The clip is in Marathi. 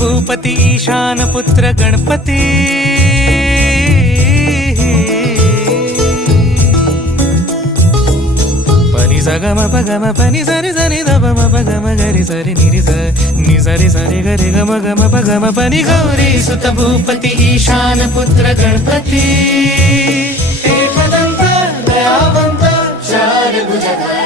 भूपती ईशान पुत्र गणपती पनि सगम पगम पनि सरि सरि ध म पगम गरि सरि नि सरि सरि गरि गम गम पगम पनि गौरी सुत भूपती ईशान पुत्र गणपती।